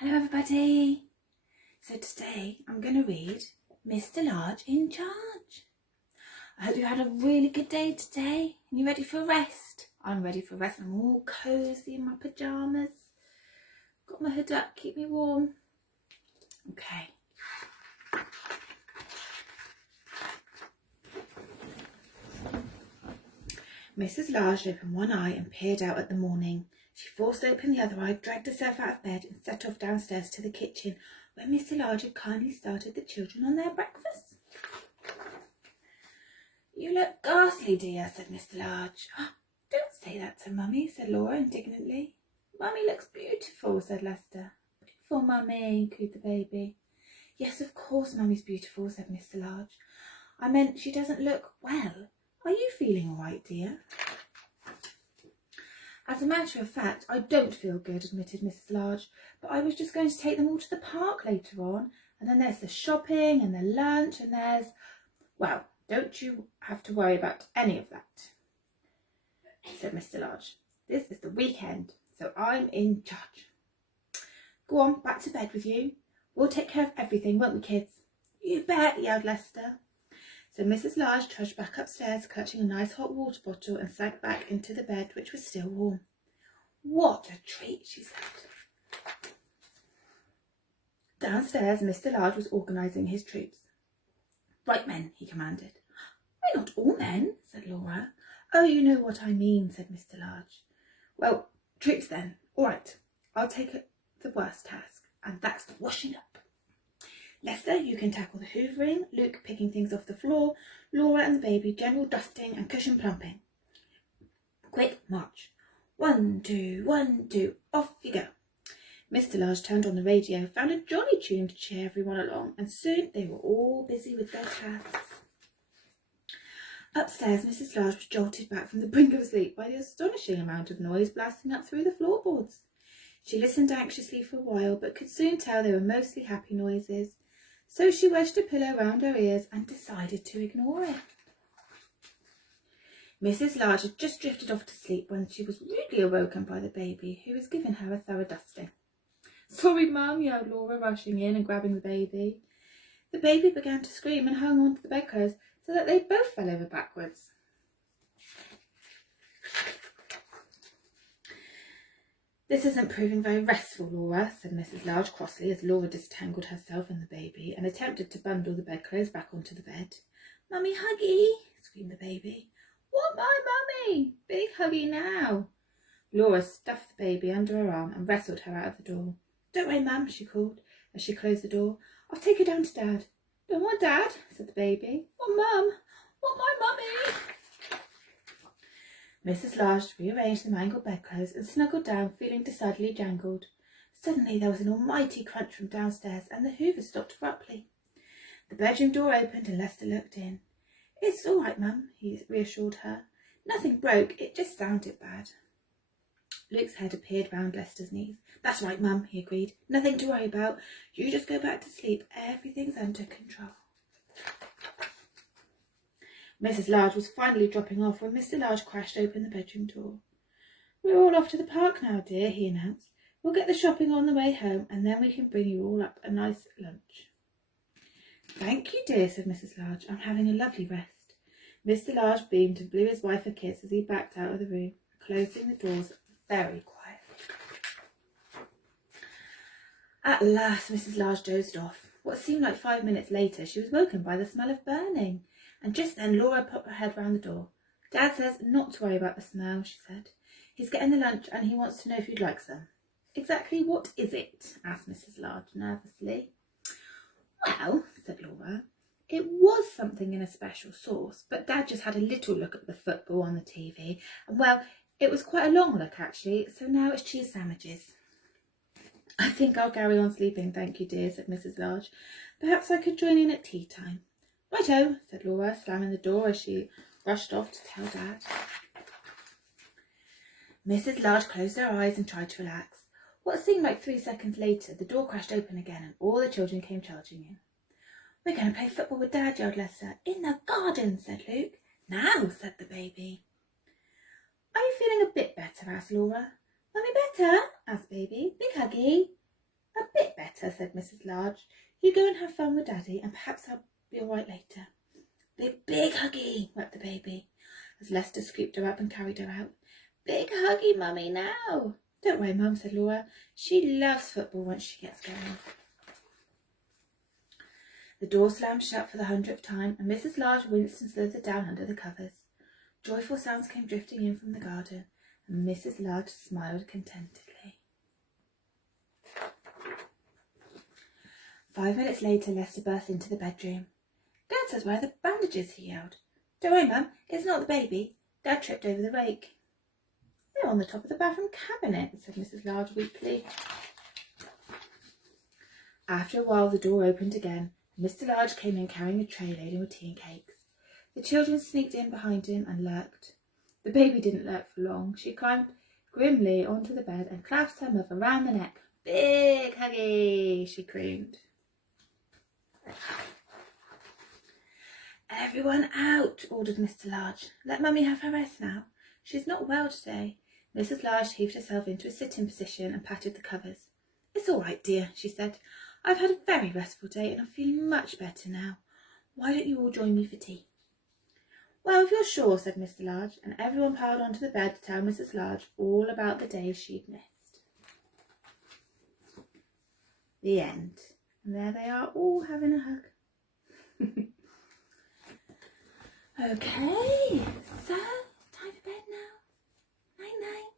Hello everybody. So today I'm going to read Mr. Large in Charge. I hope you had a really good day today and you're ready for a rest. I'm ready for a rest. I'm all cosy in my pyjamas. Got my hood up, keep me warm. Okay. Mrs. Large opened one eye and peered out at the morning. She forced open the other eye, dragged herself out of bed and set off downstairs to the kitchen where Mr. Large had kindly started the children on their breakfast. "You look ghastly, dear," said Mr. Large. "Oh, don't say that to Mummy," said Laura indignantly. "Mummy looks beautiful," said Lester. "Beautiful, Mummy," cooed the baby. "Yes, of course Mummy's beautiful," said Mr. Large. "I meant she doesn't look well. Are you feeling all right, dear?" "As a matter of fact, I don't feel good," admitted Mrs. Large, "but I was just going to take them all to the park later on, and then there's the shopping and the lunch, and there's... Well, don't you have to worry about any of that," said Mr. Large. "This is the weekend, so I'm in charge. Go on, back to bed with you. We'll take care of everything, won't we, kids?" "You bet," yelled Lester. So Mrs. Large trudged back upstairs, clutching a nice hot water bottle, and sank back into the bed, which was still warm. "What a treat," she said. Downstairs, Mr. Large was organising his troops. "Right, men," he commanded. "We're not all men," said Laura. "Oh, you know what I mean," said Mr. Large. "Well, troops then. All right, I'll take the worst task, and that's the washing up. Lester, you can tackle the hoovering, Luke picking things off the floor, Laura and the baby general dusting and cushion plumping. Quick, march. 1, 2, 1, 2, off you go." Mr. Large turned on the radio, found a jolly tune to cheer everyone along, and soon they were all busy with their tasks. Upstairs, Mrs. Large was jolted back from the brink of sleep by the astonishing amount of noise blasting up through the floorboards. She listened anxiously for a while, but could soon tell they were mostly happy noises. So she wedged a pillow round her ears and decided to ignore it. Mrs. Large had just drifted off to sleep when she was rudely awoken by the baby, who was giving her a thorough dusting. "Sorry, Mum," yelled Laura, rushing in and grabbing the baby. The baby began to scream and hung onto the bedclothes so that they both fell over backwards. "This isn't proving very restful, Laura," said Mrs. Large crossly as Laura disentangled herself and the baby and attempted to bundle the bedclothes back onto the bed. "Mummy Huggy," screamed the baby. "Want my mummy? Big Huggy now." Laura stuffed the baby under her arm and wrestled her out of the door. "Don't worry, Mum," she called as she closed the door. "I'll take her down to Dad." "Don't want Dad," said the baby. "Want Mum. Want my mummy." Mrs. Large rearranged the mangled bedclothes and snuggled down, feeling decidedly jangled. Suddenly there was an almighty crunch from downstairs, and the hoover stopped abruptly. The bedroom door opened and Lester looked in. "It's all right, Mum," he reassured her. "Nothing broke, it just sounded bad." Luke's head appeared round Lester's knees. "That's right, Mum," he agreed. "Nothing to worry about. You just go back to sleep. Everything's under control." Mrs. Large was finally dropping off when Mr. Large crashed open the bedroom door. "We're all off to the park now, dear," he announced. "We'll get the shopping on the way home, and then we can bring you all up a nice lunch." "Thank you, dear," said Mrs. Large. "I'm having a lovely rest." Mr. Large beamed and blew his wife a kiss as he backed out of the room, closing the doors very quietly. At last Mrs. Large dozed off. What seemed like 5 minutes later, she was woken by the smell of burning. And just then Laura popped her head round the door. "Dad says not to worry about the smell," she said. "He's getting the lunch and he wants to know if you'd like some." "Exactly what is it?" asked Mrs. Large nervously. "Well," said Laura, "it was something in a special sauce, but Dad just had a little look at the football on the TV, and well, it was quite a long look actually, so now it's cheese sandwiches." "I think I'll carry on sleeping, thank you, dear," said Mrs. Large. "Perhaps I could join in at tea time." "Righto," said Laura, slamming the door as she rushed off to tell Dad. Mrs. Large closed her eyes and tried to relax. What seemed like 3 seconds later, the door crashed open again and all the children came charging in. "We're going to play football with Dad," yelled Lester. "In the garden," said Luke. "Now," said the baby. "Are you feeling a bit better?" asked Laura. "Mummy better?" asked Baby. "Big Huggy?" "A better, said Mrs. Large. You go and have fun with Daddy, and perhaps I'll be all right later. Big huggy, wept the baby, as Lester scooped her up and carried her out. Big huggy, Mummy, now. Don't worry, Mum, said Laura. She loves football once she gets going. The door slammed shut for the 100th time, and Mrs. Large winced and slithered down under the covers. Joyful sounds came drifting in from the garden, and Mrs. Large smiled contentedly. 5 minutes later, Lester burst into the bedroom. Dad says, where are the bandages? He yelled. Don't worry, Mum, it's not the baby. Dad tripped over the rake. They're on the top of the bathroom cabinet, said Mrs. Large weakly. After a while, the door opened again, and Mr. Large came in carrying a tray laden with tea and cakes. The children sneaked in behind him and lurked. The baby didn't lurk for long. She climbed grimly onto the bed and clasped her mother round the neck. Big huggy, she crooned. Everyone out, ordered Mr. Large. Let Mummy have her rest now. She's not well today. Mrs. Large heaved herself into a sitting position and patted the covers. It's all right, dear, she said. I've had a very restful day and I'm feeling much better now. Why don't you all join me for tea? Well, if you're sure, said Mr. Large, and everyone piled onto the bed to tell Mrs. Large all about the day she'd missed. The end. And there they are, all having a hug. Okay, so time for bed now. Night night.